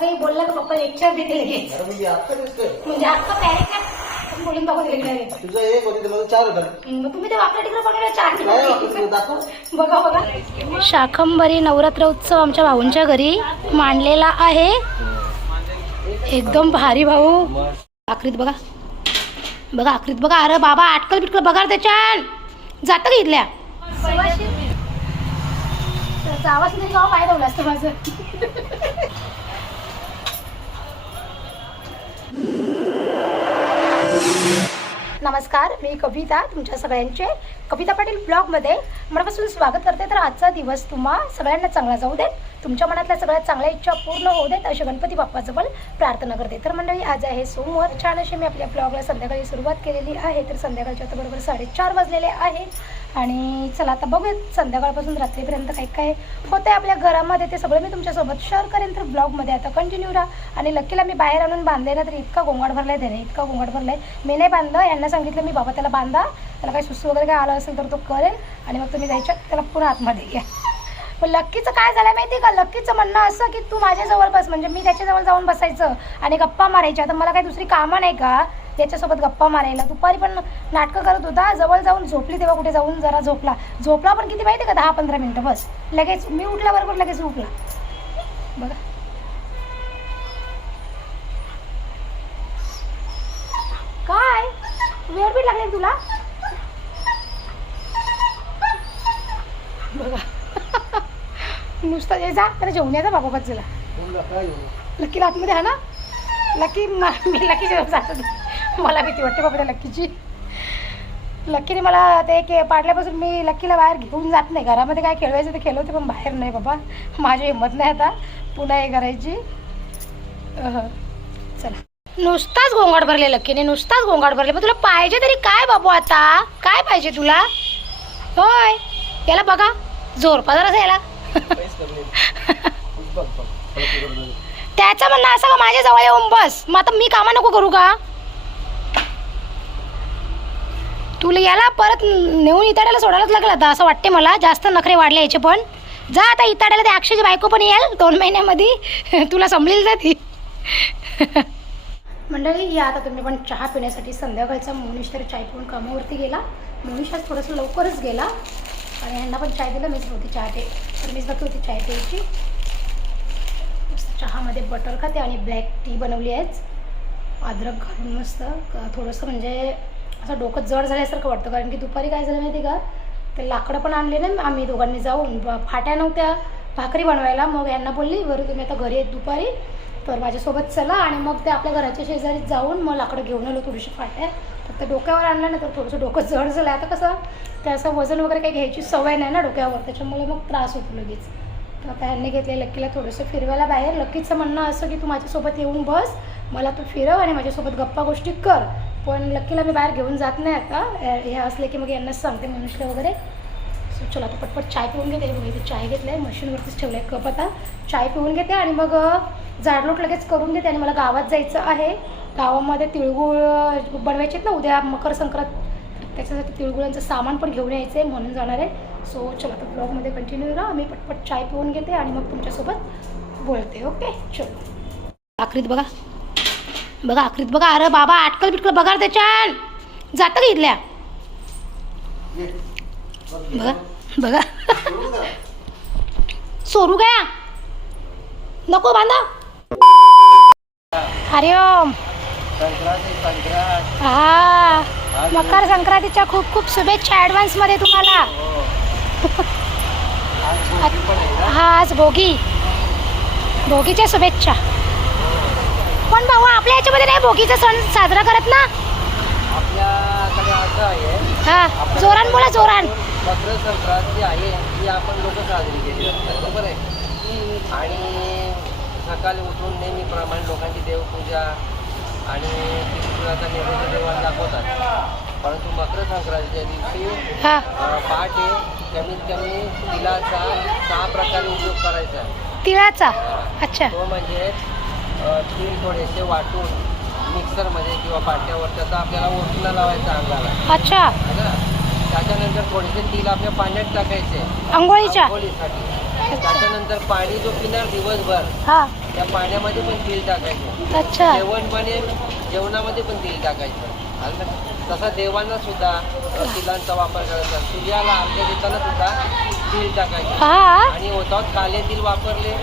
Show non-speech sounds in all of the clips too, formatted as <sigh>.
काही बोलला का पप्पा? लेक्चर देते लगेच. अरे म्हणजे आता दिसतोय म्हणजे आता बोलून बघा लेक्चर तुझं एक होते तर मला चार होतात मग तुम्ही ते वाकडे तिकडे बघा चार दाखव. बघा बघा. शाखंबरी नवरात्र उत्सव आमच्या भाऊंच्या घरी मांडलेला आहे. एकदम भारी भाऊ. आखरीत बघा. बघा आखरीत बघा. अरे बाबा आटकल बिटकल बघा रे त्याच्यात. जातं का इथल्या? आवाज नाही गाव पाय ठेवलं असतं माझं. नमस्कार मी कविता तुमच्या सगळ्यांचे कविता पाटील ब्लॉगमध्ये मनापासून स्वागत करते. तर आजचा दिवस तुम्हा सगळ्यांना चांगला जाऊ देत तुमच्या मनातल्या सगळ्यात चांगल्या इच्छा पूर्ण होऊ देत अशी गणपती बाप्पाजवळ प्रार्थना करते. तर मंडळी आज आहे सोमवार. छान अशी मी आपल्या ब्लॉगला संध्याकाळी सुरुवात केलेली आहे. तर संध्याकाळच्या आता बरोबर साडेचार वाजलेले आहेत. आणि चला आता बघूयात संध्याकाळपासून रात्रीपर्यंत काय काय होतं आपल्या घरामध्ये. ते सगळं मी तुमच्यासोबत शेअर करेन तर ब्लॉगमध्ये आता कंटिन्यू राहा. आणि लकीला मी बाहेर आणून बांधले ना तर इतका गोंगाट भरलाय त्याने इतका गोंगाट भरलाय. मी नाही बांधलं यांना सांगितलं मी बाबा त्याला बांधा त्याला काही सुसू वगैरे काय आलं असेल तर तो करेल आणि मग तुम्ही जायच्या त्याला पुन्हा आतमध्ये या पण लक्कीचं काय झालं माहिती का? लक्कीचं म्हणणं असं की तू माझ्याजवळ बस. म्हणजे मी त्याच्याजवळ जाऊन बसायचं आणि गप्पा मारायच्या. तर मला काही दुसरी कामं नाही का? त्याच्यासोबत गप्पा मारायला. दुपारी पण नाटकं करत होता. जवळ जाऊन झोपली तेव्हा कुठे जाऊन जरा झोपला. झोपला पण किती माहिती का? दहा पंधरा मिनटं. बस. लगेच मी उठल्याबरोबर लगेच उठला बघा. काय? वेळ बीट लागली तुला? बघा. नुसतं ये जा. त्याला जेवण यायचा बाबा बच्चूला तुला काय घेऊ लकी आतमध्ये हा ना? लकी म- मी लकीच्या जात. मला भीती वाटते बाबा त्या लक्कीची. लकीने मला ते के पाडल्यापासून मी लकीला बाहेर घेऊन जात नाही. घरामध्ये काय खेळवायचं ते खेळवते पण बाहेर नाही बाबा. माझी हिंमत नाही आता. पुन्हा हे करायची. चला. नुसताच गोंगाट भरले लकीने नुसताच गोंगाट भरले. पण तुला पाहिजे तरी काय बाबू आता? काय पाहिजे तुला? होय याला बघा. जोर पदार याला. <laughs> त्याचं म्हणणं असं का माझ्या जवळ येऊन बस. मग आता मी कामा नको करू का? तुला याला परत नेऊन इताड्याला सोडायलाच लागलं आता असं वाटते मला. जास्त नखरे वाढले याचे पण. जा आता इताड्याला ते अक्षयची बायको पण येईल दोन महिन्यामध्ये. <laughs> तुला समजेल ना ती. <laughs> मंडळी या आता तुम्ही पण चहा पिण्यासाठी संध्याकाळचा मोनिश तर चाय पिऊन कामावरती गेला. मोनिश आज थोडंसं लवकरच गेला. आणि ह्यांना पण चाय दिलं. मीच होती चहा पे तर मीच बघते होती चाय प्यायची. मस्त चहामध्ये बटर खाते आणि ब्लॅक टी बनवली आहेच. अद्रक घालून मस्त. थोडंसं म्हणजे असं डोकं जड झाल्यासारखं वाटतं. कारण की दुपारी काय झालं माहिती का? ते लाकडं पण आणले ना आम्ही दोघांनी जाऊन. फाट्या नव्हत्या भाकरी बनवायला. मग यांना बोलली बरं तुम्ही आता घरी येत दुपारी. तर माझ्यासोबत चला आणि मग ते आपल्या घराच्या शेजारी जाऊन मग लाकडं घेऊन आलो थोडीशी फाट्या. फक्त डोक्यावर आणलं ना तर थोडंसं डोकं जड झालं आता कसं ते असं वजन वगैरे काही घ्यायची सवय नाही ना डोक्यावर. त्याच्यामुळे मग त्रास होतो लगेच. तर आता ह्यांनी घेतले लक्कीला थोडंसं फिरवायला बाहेर. लक्कीचं म्हणणं असं की तू माझ्यासोबत येऊन बस. मला तू फिरव आणि माझ्यासोबत गप्पा गोष्टी कर. पण लक्कीला मी बाहेर घेऊन जात नाही आता. हे असले की मग यांनाच सांगते मनुष्य वगैरे. सो चला आता पटपट चाय पिऊन घेते. बघा इथे चाय घेतलं आहे मशीनवरतीच ठेवलं आहे कप आता. चाय पिऊन घेते आणि मग जाडलोट लगेच करून घेते आणि मला गावात जायचं आहे. गावामध्ये तिळगुळ बनवायचे आहेत ना उद्या मकर संक्रांत. त्याच्यासाठी तिळगुळांचं सामान पण घेऊन यायचं आहे म्हणून जाणार आहे. सो चला आता ब्लॉगमध्ये कंटिन्यू राहा. मी पटपट चाय पिऊन घेते आणि मग तुमच्यासोबत बोलते. ओके चलो. आखरीत बघा. बघा आखरीत बघा. अरे बाबा आटकल बिटकल बघा रे त्याच्यात. जातं का इथल्या. बघ. बघा? सोरू गया नको बांधा. आहे, संक्रांत हा. मकर संक्रांतीच्या खूप खूप शुभेच्छा ॲडव्हान्समध्ये तुम्हाला. हो. हा आज भोगी. भोगीच्या शुभेच्छा. पण भाऊ आपल्या याच्यामध्ये नाही भोगीचा सण साजरा करत ना? आपल्याकडे असं आहे. हा जोरान बोला जोरान. मकर संक्रांत जी आहे ती आपण लोक साजरी केली जाते बरोबर आहे? आणि सकाळी उठून नेहमीप्रमाणे लोकांची देवपूजा आणि तिळगुळाचा नैवेद्य देवाला दाखवतात. परंतु मकर संक्रांतीच्या दिवशी हा. अं, पहाटे कमीत कमी तिलाचा सहा प्रकारे उपयोग करायचा. तिळाचा? अच्छा. तो म्हणजे तीळ थोडेसे वाटून मिक्सरमध्ये किंवा पाट्यावर त्याचा आपल्याला ओटणं लावायचा अंगाला. अच्छा. है ना? त्याच्यानंतर थोडेसे तीळ आपल्या पाण्यात टाकायचे. आंघोळीच्या. आंघोळीसाठी. त्याच्यानंतर पाणी जो पिणार दिवसभर हा. त्या पाण्यामध्ये पण तेल टाकायचं. अच्छा. जेवण बनेल जेवणामध्ये पण तेल टाकायचं. आलं ना? तसा देवांना सुद्धा अ, तिलांचा वापर करायचा. सूर्याला अर्घ्य देताना सुद्धा तेल टाकायचं. हा. आणि होतात काले तेल वापरले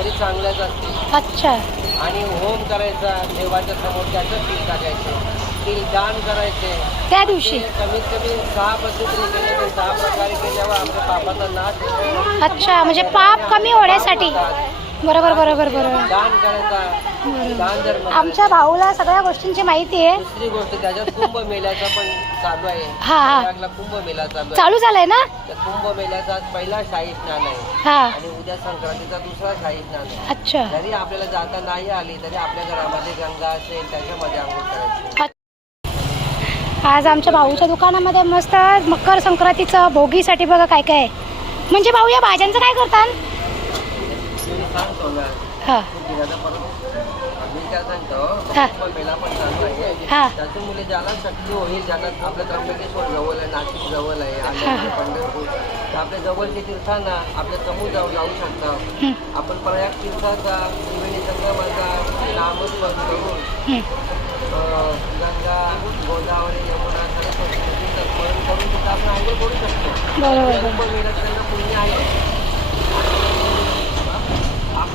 तरी चांगल्याच असते अच्छा. आणि होम करायचा देवाच्या समोर त्याचं तेल टाकायचं. तेल दान करायचे. त्या दिवशी? ते कमीत कमी सहा पद्धतीने केले तर सहा प्रकारे केल्यावर आपल्या पापाचा नाश होतो. अच्छा म्हणजे पाप कमी होण्यासाठी? बरोबर बरोबर बरोबर. दान करायचा. दान धर्म आमच्या भाऊला सगळ्या गोष्टींची माहिती आहे. दुसरी गोष्ट त्याच्यात कुंभमेल्याचा पण चालू आहे. हा हा. प्रयागला कुंभमेला चालू आहे. चालू झालंय ना? त्या कुंभमेल्याचा आज पहिला शाही स्नान आहे. हा. आणि उद्या संक्रांतीचा दुसरा शाही स्नान आहे. अच्छा. जरी आपल्याला जाता नाही आली तरी आपल्या घरामध्ये गंगा असेल त्याच्यामध्ये आंघोळ करायची. आज आमच्या भाऊच्या दुकानामध्ये मस्त मकर संक्रांतीचं भोगीसाठी बघा काय काय आहे. म्हणजे भाऊ या भाज्यांचं काय करतात सांगतो ना. हा. तू फिरायला परत मी काय सांगतो. कुंभमेला पण चालू आहे. हा. त्यातून मुले ज्याला शक्ती होईल ज्यांना आपलं त्र्यंबकेश्वर जवळ आहे नाशिक जवळ आहे आणि पंढरपूर तर आपल्या जवळचे तीर्थांना आपल्या समूह जाऊ हं, आपण प्रयाग तीर्थाचा त्रिवेणी संगमाचा नामस्मरण करून हं. अं, गंगा गोदावरी यमुना सरस्वती नदीचं स्मरण करून तिथं आपण आंघोळ करू शकतो. बरोबर बरोबर. कुंभमेळ्यात त्यांना पुण्य आहे.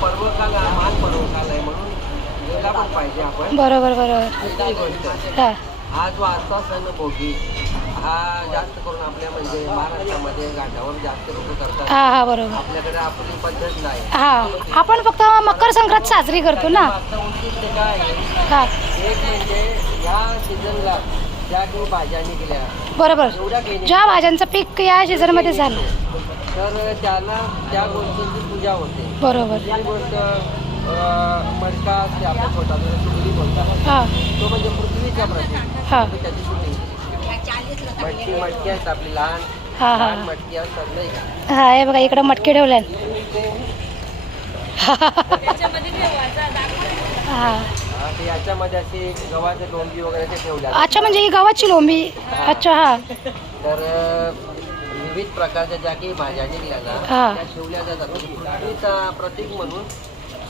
पर्वकाल महान पर्वकाल आहे म्हणून गेला पण पाहिजे आपण. बरोबर बरोबर. दुसरी गोष्ट. हा. हा जो आजचा सण भोगी हा जास्त करून आपल्या म्हणजे महाराष्ट्रामध्ये घाटावर जास्त लोक करतात. हा हा बरोबर. आपल्याकडे आपली पद्धत नाही. हा. आपण फक्त मकर संक्रांत साजरी करतो ना? आता उद्दिष्ट काय आहे? हा. एक म्हणजे या सीझनला ज्या काही भाज्या निघल्या बरोबर. एवढ्या ज्या भाज्यांचं पीक या सीझनमध्ये झालं. तर त्याला त्या गोष्टींची पूजा होते. बरोबर. दुसरी गोष्ट मडका असते आपल्या छोटा सुगडी बोलतात. हा. तो म्हणजे पृथ्वीचा प्रतीक. हा. तुम्ही त्याची शूटिंग. मटकी मटकी असतात आपली लहान. हा हा. लहान मटकी असतात नाही का? हा हे बघा इकडं मटके ठेवल्या हा. हा, ते याच्यामध्ये असे गव्हाचे लोंबी वगैरे ठेवल्या अच्छा म्हणजे ही गव्हाची लोंबी. अच्छा हा. तर विविध प्रकारच्या ज्या काही भाज्या निघल्या हा. त्या ठेवल्या जातात. म्हणजे पृथ्वीचा प्रतीक म्हणून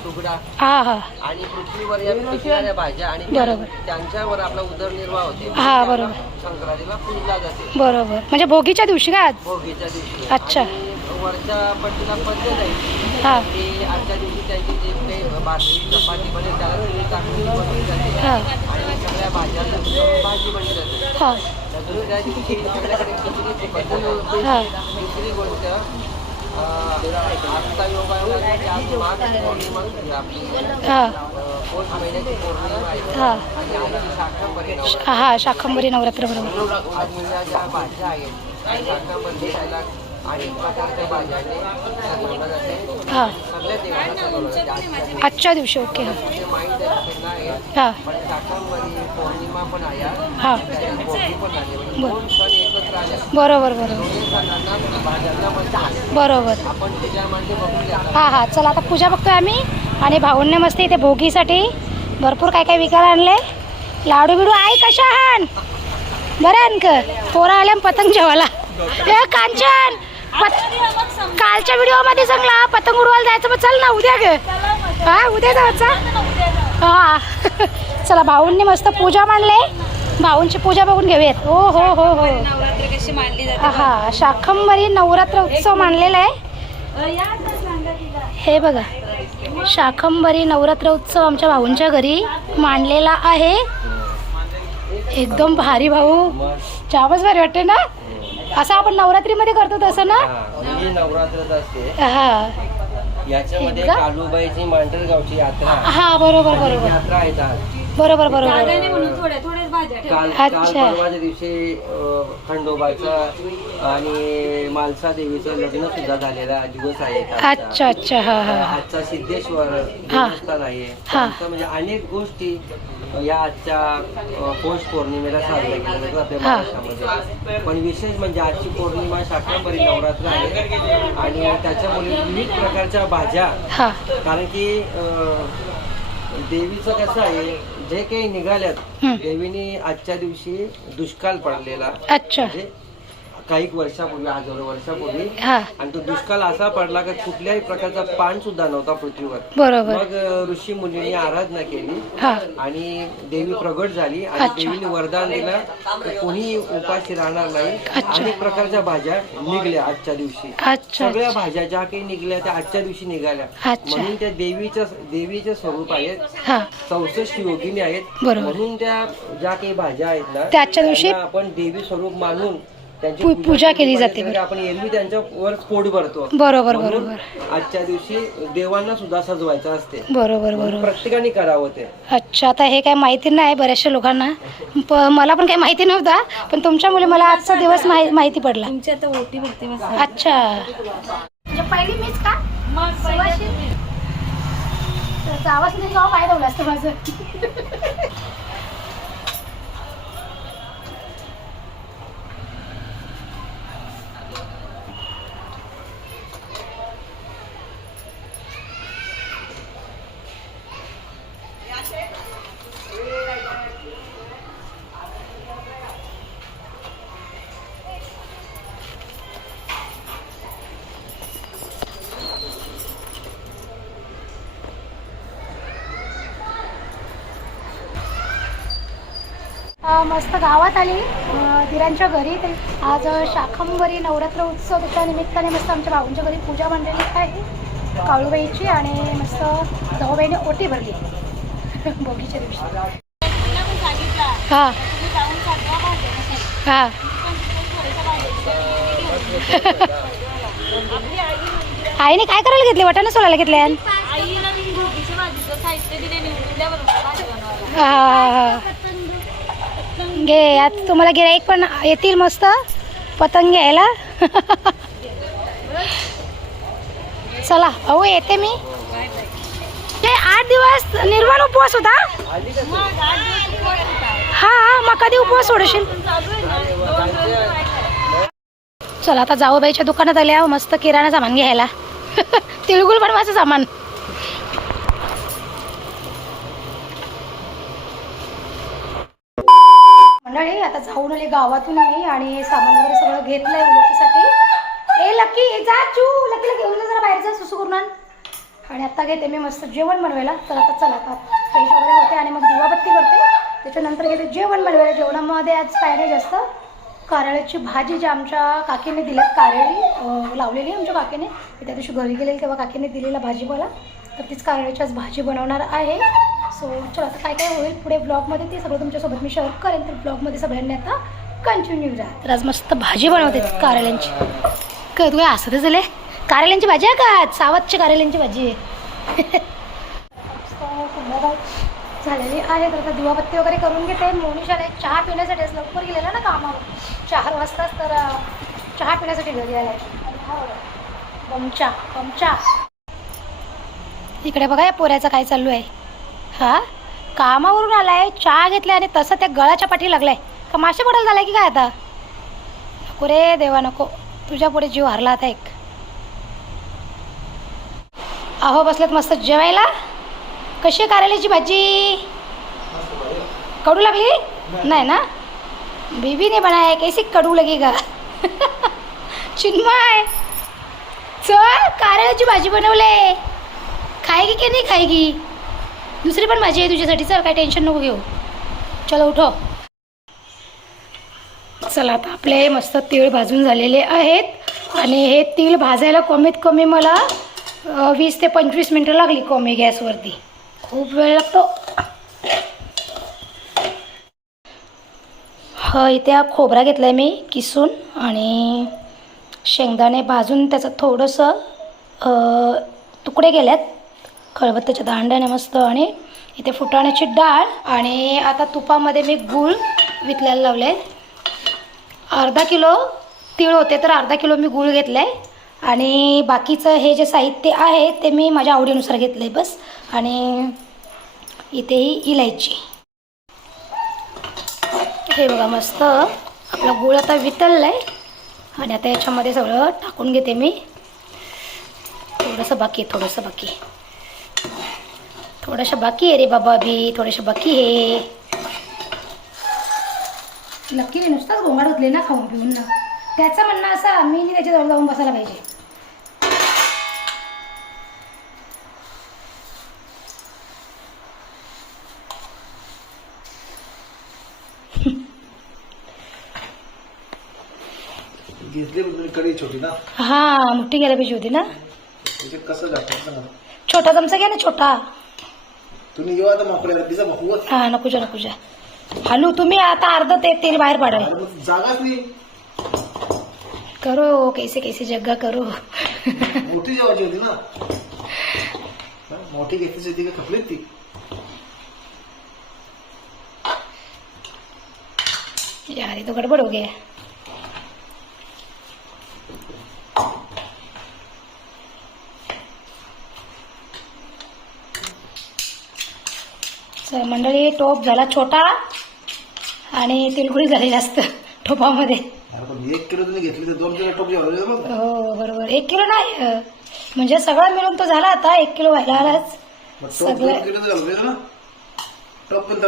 सुगडा हा हा. आणि पृथ्वीवर या पिकणाऱ्या भाज्या आणि बरोबर. त्यांच्यावर आपला उदरनिर्वाह होते. हा, बरोबर. संक्रांतीला पूजला जाते. बरोबर. म्हणजे भोगीच्या दिवशी का आज? भोगीच्या दिवशी. अच्छा. आणि वरच्या पट्टीला पद्धत आहे हा. की आजच्या दिवशी त्यांची जे काही भाकरी चपाती बनेल त्याला बनवली जाते हा. आणि हा हा गोष्ट हा आहे हा हा शाकंभरी नवरात्र बरोबर हा. आजच्या दिवशी ओके हा. आहे आहे हा. आहे बरोबर बरोबर. बरोबर. हा हा. चला आता पूजा बघतोय आम्ही. आणि भाऊंने मस्त इथे भोगीसाठी भरपूर काय काय विकायला आणले लाडू बिडू आई कशा आहान बरं आण का पोरा आल्या पतंग जेवायला. कांचन! कालच्या व्हिडिओमध्ये सांगला पतंग उडवायला जायचं मग चल ना उद्या ग हा उद्या जायचं? हा. चला भाऊंनी मस्त पूजा मांडले. भाऊंची पूजा बघून घेऊयात. हो हो हो हो. हा शाखंबरी नवरात्र उत्सव मांडलेला आहे. हे बघा. शाखंबरी नवरात्र उत्सव आमच्या भाऊंच्या घरी मांडलेला आहे. एकदम भारी भाऊ. जामच भारी वाटते ना? असं आपण नवरात्रीमध्ये करतो तसं ना? हा, ही नवरात्रच असते. हा. याच्यामध्ये? कालूबाईची मांडरगावची यात्रा. हा बरोबर बरोबर. यात्रा आज. बरोबर बरोबर. दादाने म्हणून थोड्या थोड्याच भाज्या ठेव काल काल अच्छा. परवाच्या दिवशी अं, खंडोबाचं आणि मालसा देवीचं लग्न सुद्धा झालेला दिवस आहे. अच्छा अच्छा. हा हा हा. आजचा सिद्धेश्वर देवस्थान आहे. हा. म्हणजे अनेक गोष्टी या आजच्या पौष पौर्णिमेला साजऱ्या केल्या जातात आपल्या. महाराष्ट्रामध्ये. पण विशेष म्हणजे आजची पौर्णिमा शाकांबरी नवरात्र आहे. आणि त्याच्यामुळे विविध प्रकारच्या भाज्या. हा. कारण की देवीचं कसं आहे जे काही निघाल्यात. देवीने आजच्या दिवशी दुष्काळ पडलेला. अच्छा. म्हणजे काही वर्षापूर्वी हजारो वर्षापूर्वी. हा. आणि तो दुष्काळ असा पडला की कुठल्याही प्रकारचा पान सुद्धा नव्हता पृथ्वीवर. बरोबर. मग अ, ऋषी मुनींनी आराधना केली. हा. आणि देवी प्रगट झाली आणि अच्छा. देवीने वरदान दिलं की कोणीही उपाशी राहणार नाही. अनेक प्रकारच्या भाज्या निघल्या आजच्या दिवशी. अच्छा. सगळ्या भाज्या ज्या काही निघल्या त्या आजच्या दिवशी निघाल्या. अच्छा. म्हणून त्या देवीच्या देवीचे स्वरूप आहेत. हा. चौसष्ट योगिनी आहेत. बरोबर. म्हणून त्या ज्या काही भाज्या आहेत ना त्या आजच्या दिवशी त्यांना आपण देवी स्वरूप मानून त्यांची पू- पूजा केली जाते. आपण एरवी त्यांच्यावर पोट भरतो. बरोबर म्हणून बरोबर. आजच्या दिवशी देवांना सुद्धा सजवायचं असते. बरोबर म्हणून बरोबर. प्रत्येकाने करावं ते. अच्छा आता हे काय माहिती नाही बऱ्याचशा लोकांना. प मला पण काही माहिती नव्हता पण तुमच्यामुळे मला आजचा दिवस माहि माहिती पडला. तुमची आता ओटी बघते मस्त अच्छा. म्हणजे पहिली मीच का? आवाज नाही माझं. मस्त गावात आली. अ, दिरांच्या घरी ते आज शाखंबरी नवरात्र उत्सव त्याच्या निमित्ताने मस्त आमच्या बाबूंच्या घरी पूजा मंडळी आहे. काळूबाईची आणि मस्त जाऊबाईने ओटी भरली. बोगीच्या दिवशी. हां. हां. आपली आई मंदिरात आईने काय करायला घेतले? वाटाणा सोलायला घेतले आईला मी भोगीच्या भाजीचं साहित्य दिले निवडल्याबरोबर भाजी बनवायला घे आज तुम्हाला गिराईक पण येतील मस्त. पतंग घ्यायला. चला अहो येते मी. ते आठ दिवस निर्वाण उपवास होता? हा मग कधी उपवास सोडशील? चला आता जाऊबाईच्या दुकानात आल्या मस्त किराणा सामान घ्यायला. <laughs> तिळगुळ माझं सामान. मंडळी आता जाऊन आले गावातून आहे आणि सामान वगैरे सगळं घेतलंय उलटीसाठी ए लकी जा चू लकी घेऊन जरा बाहेर जा सुसू करून आणि. आता घेते मी मस्त जेवण बनवायला. तर आता चला आता फ्रेश वगैरे होते आणि मग दिवाबत्ती करते. त्याच्यानंतर घेते जेवण बनवायला. जेवणामध्ये आज काय नाही जास्त. कारळ्याची भाजी जी आमच्या काकीने दिल्यात कारळी लावलेली आमच्या काकीने. त्या दिवशी घरी गेलेली तेव्हा काकीने दिलेला भाजीपाला. तर तीच कारळ्याची आज भाजी बनवणार आहे. सो चला आता काय काय होईल? पुढे ब्लॉगमध्ये ते सगळं तुमच्यासोबत मी शेअर करेन. तर ब्लॉगमध्ये सगळ्यांनी आता कंटिन्यू राहा. तर आज मस्त भाजी बनवते कारल्यांची. काय तुम्ही असं तर झाले कारल्यांची भाजी आहे का? सावधची कारल्यांची भाजी आहे. झालेली आहे. तर आता दिवाबत्ती वगैरे करून घेते. मोनिशाला चहा पिण्यासाठी आज लवकर गेलेला ना कामावर. चार वाजताच तर चहा पिण्यासाठी घरी आला बमचा बमचा इकडे बघा या पोऱ्याचं काय चालू आहे. हा? कामावरून आलाय चहा घेतलाय आणि तसं त्या गळाच्या पाठी लागलाय. का मासे पडायला झालाय की काय आता? नको रे देवा नको. तुझ्या पुढे जीव हरला आता एक. अहो बसलेत मस्त जेवायला? कशी आहे कारल्याची भाजी? कडू लागली? नाही ना? बीबीने बनाय कैसी कडू लगेगा. <laughs> चिन्मय. चल कारल्याची भाजी बनवले. खायगी की नाही खायगी? दुसरी पण भाजी आहे तुझ्यासाठी चल काय टेन्शन नको घेऊ. चलो उठो. चला आता आपले मस्त तीळ भाजून झालेले आहेत. आणि हे तीळ भाजायला कमीत कमी मला वीस ते पंचवीस मिनटं लागली कमी गॅसवरती. खूप वेळ लागतो. ह इथे हा खोबरा घेतला आहे मी किसून. आणि शेंगदाणे भाजून त्याचं थोडंसं तुकडे केल्यात. खळबत्त्याच्या दांड्याने मस्त आणि इथे फुटाण्याची डाळ आणि आता तुपामध्ये मी गूळ विकल्याला लावले आहे अर्धा किलो तीळ होते तर अर्धा किलो मी गूळ घेतलं आहे आणि बाकीचं हे जे साहित्य आहे ते मी माझ्या आवडीनुसार घेतलं आहे बस. आणि इथे ही इलायची. हे बघा मस्त. आपला गूळ आता वितळला आहे आणि आता याच्यामध्ये सगळं टाकून घेते मी. थोडंसं बाकी थोडंसं बाकी थोडंसं बाकी आहे रे बाबा बी थोडंसं बाकी आहे. नक्की रे नुसताच गोंगाट होतले ना खाऊन पिऊन ना. त्याचं म्हणणं असं मी नाही त्याच्याजवळ जाऊन बसायला पाहिजे. हा मोठी घ्यायला पाहिजे होती ना. त्याच्यात कसं छोटा चमचा घ्या ना छोटा. तुम्ही येऊ आता मोकळ्या तिचा भाऊ हा नकोजा नकोजा हलू तुम्ही आता अर्ध ते तेल बाहेर पाडाल जागाच नाही. करो कैसे कैसे जग्गा करो. मोठी जेवायची होती ना. हा, मोठी घेतलीच होती का? खपलीत ती. यार ये तो गड़बड़ हो गया. चल मंडळी टोप झाला छोटा आणि तिलगुळी झाली जास्त टोपामध्ये. एक किलो घेतली तर दोन किलो टोप हो बरोबर. एक किलो नाही म्हणजे सगळं मिळून तो झाला आता एक किलो व्हायला आलाच. सगळं- टोप पण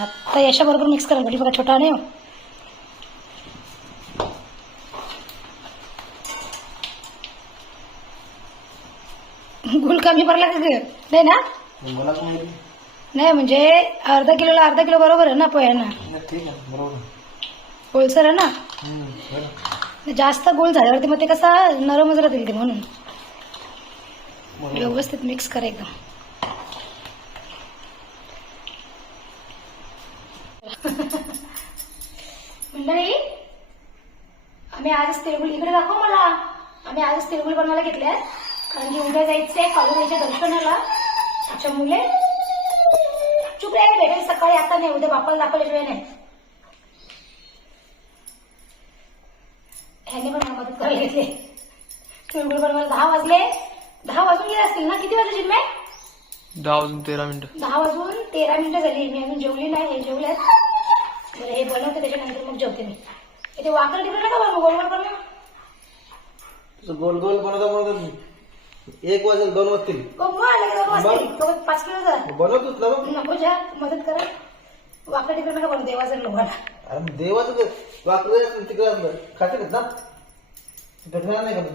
आता याच्याबरोबर मिक्स करायला बघा छोटा नाही गुल कमी पडला का ग? नाही ना मला माहिती नाही म्हणजे अर्धा किलोला अर्धा किलो बरोबर आहे ना पोह्यांना नाही, ठीक आहे बरोबर आहे. ओलसर आहे ना हम्म, बरं. जास्त गोल झाल्यावरती मग ते कसा नरमच राहतील ते म्हणून बरोबर. व्यवस्थित मिक्स करा एकदम मंडळी आम्ही आजच तिळगुळ इकडे दाखव मला आम्ही आजच तिळगुळ बनवायला घेतले कारण की उद्या जायचंय कालुबाईच्या दर्शनाला. अच्छा मुले चुप रे भेटेल सकाळी. आता नाही उद्या बापाला दाखवल्याशिवाय नाही ह्यांनी पण मला मदत करायला घेतले. तिळगुळ बनवायला दहा वाजले. दहा वाजून गेले असतील ना? किती वाजले जिम्मे दहा वाजून तेरा मिनिटं. दहा वाजून तेरा मिनिटं झाली. मी अजून जेवली नाही. हे जेवल्यात बरं हे बनवते त्याच्यानंतर मग जेवते मी. इथे वाकड तिकडे नका बनवू गोल गोल बनवू गोल गोल बनवता बनवता एक वाजेल दोन वाजतील तो पाच किलो जा बनवतोच ना मग? नको जा मदत करा वाकड तिकडे नका बनवू देवाचं लोकांना. अरे मग देवाचं ते वाकडं तिकडे असलं. खाते ना भेटणार नाही का मग?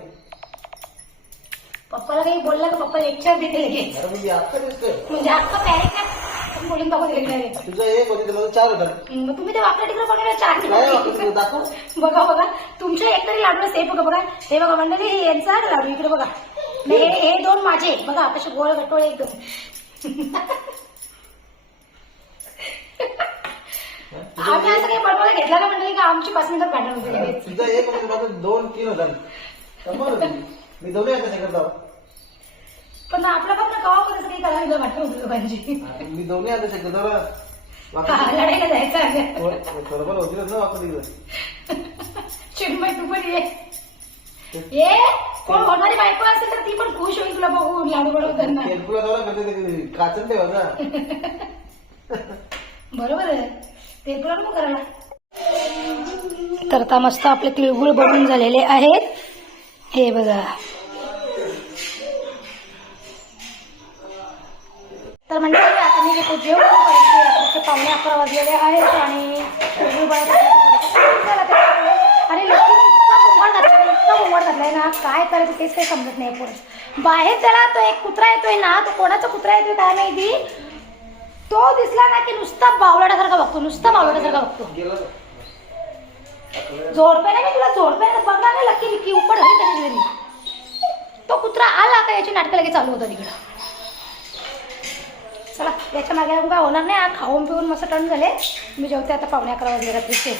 पप्पाला काही बोलला का? पप्पा लेक्चर देते लगेच. अरे म्हणजे आता दिसतोय. म्हणजे आता पॅरेंट बोलून दाखव दिले direct. तुझं एक होती तर माझं चार होतं मग तुम्ही ते वाकडं तिकडे बघायला चार वाकडं दाखव. बघा बघा. तुमच्या एकतरी लाडू असते हे बघा बघा? हे बघा मंडळी हे यांचा लाडू? इकडे बघा. हे हे दोन माझे बघा कसे गोळ गटोळे एकदम आम्ही असं काही बनवायला घेतला ना मंडळी का आमची पाच मिनिटात भांडण होते. तुझं एक माझं दोन तीन होता कमाल होती. मी दोन्ही आता सेकंड जाऊ पण आपलं फक्त कवा कसं काही करायला भांडण होती लोकांची मी दोन्ही आता जाऊ हा, लढायला जायचं. बरोबर होती ना तिकडं चिन्मय तू पण ये. ये कोण होणारी बायको असेल तर ती पण खुश होईल तुला बघून लाडू बनवताना तेलपुला जाऊ करते ते काचन ठेवा ना बरोबर आहे. नको करायला. तर आता मस्त आपले तिळगुळ बनून झालेले आहेत. हे बघा. तर म्हणजे आता मी जेवण रात्रीचे पावणे अकरा वाजलेले आहेत आणि तिळगुळ बनवतात आणि इतका गोंगाट घातलाय ना काय करायचं तेच काही समजत नाही पुढे. बाहेर त्याला तो एक कुत्रा येतोय ना तो कोणाचा कुत्रा येतोय काय माहिती? तो दिसला ना की नुसता बावलाड्यासारखा बघतो नुसता बावलाड्यासारखा बघतो. गेलं जोडपे नाही तुला? जोडपे बघणार नाही लक्की बिक्की उपड होईल त्याच्या घरी. तो कुत्रा आला का याची नाटकं लगेच चालू होतं तिकडं चला याच्या मागे काय होणार नाही. खाऊन पिऊन मस्त टर्न झाले. मी जेवते आता पावणे अकरा वाजले रात्रीचे.